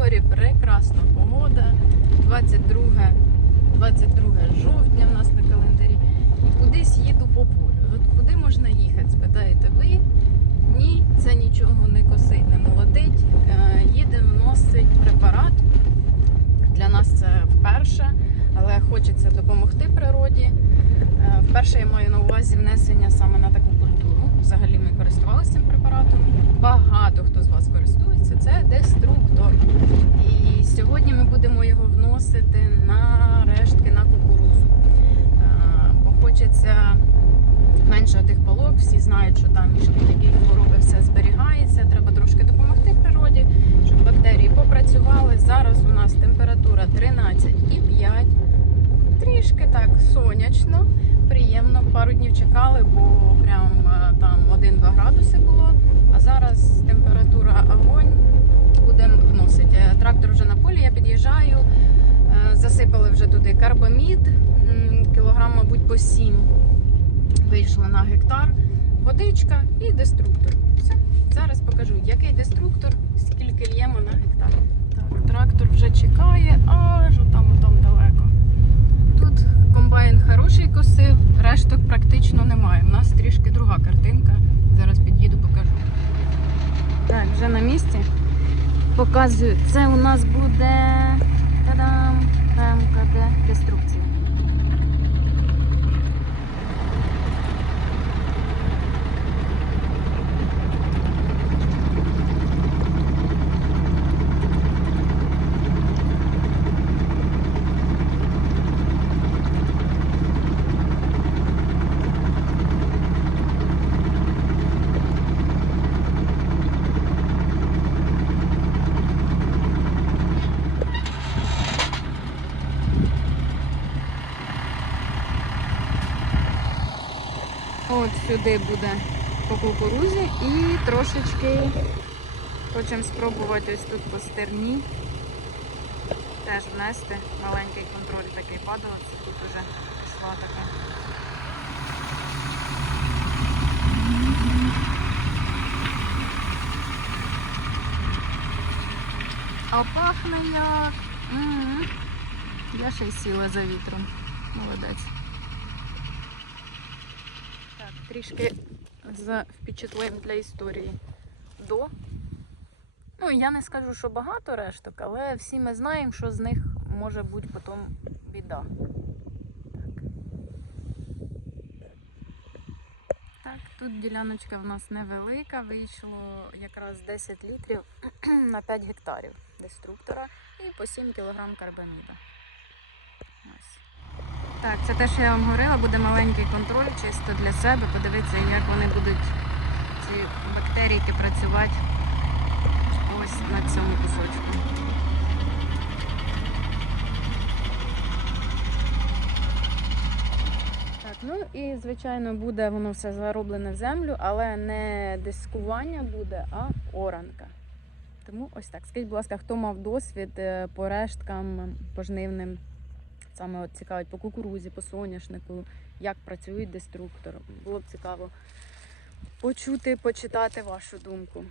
дворі прекрасна погода. 22, 22 жовтня в нас на календарі. Кудись їду по полю. От куди можна їхати? Спитаєте ви? Ні, це нічого не косить, не молодить. Е, Їдемо вносить препарат. Для нас це вперше, але хочеться допомогти природі. Е, Вперше я маю на увазі внесення саме на таку культуру. Взагалі ми користувалися цим препаратом. Багато хто з вас користується. Це І сьогодні ми будемо його вносити на рештки на кукурузу. Е, Бо хочеться менше тих полок. Всі знають, що там між такі хвороби все зберігається. Треба трошки допомогти природі, щоб бактерії попрацювали. Зараз у нас температура 13,5. Трішки так сонячно, приємно. Пару днів чекали, бо прям е, 1-2 градуси було. А зараз температура огонь. Будемо вносити. Е, Трактор вже на полі, я під'їжджаю. Е, Засипали вже туди карбамід, кілограм, мабуть, по 7. Вийшло на гектар. Водичка і деструктор. Все. Зараз покажу, який деструктор, скільки л'ємо на гектар. Так, трактор вже чекає, аж там, там далеко. Тут комбайн хороший косив, решток практично немає. У нас трішки друга картинка. Зараз під'їду, покажу. Так, вже на місці. Показую. Це у нас буде та-дам, МКД деструкція. От сюди буде по кукурузі і трошечки хочемо спробувати ось тут по стерні. Теж внести маленький контроль такий падалець. Тут уже пішла така. А пахне як. М. Я ще й сіла за вітром. Молодець. Трішки за впечатлень для історії до. Ну, я не скажу, що багато решток, але всі ми знаємо, що з них може бути потім біда. Так. Тут діляночка в нас невелика, вийшло якраз 10 літрів на 5 гектарів деструктора і по 7 кг карбаміда. Ось. Так, це те, що я вам говорила, буде маленький контроль чисто для себе. Подивитися, як вони будуть ці бактерійки працювати ось на цьому кусочку. Ну і звичайно буде воно все зароблене в землю, але не дискування буде, а оранка. Тому ось так. Скажіть, будь ласка, хто мав досвід е, по решткам пожнивним? Саме от цікавить по кукурузі, по соняшнику, як працює деструктор. Було б цікаво почути, почитати вашу думку.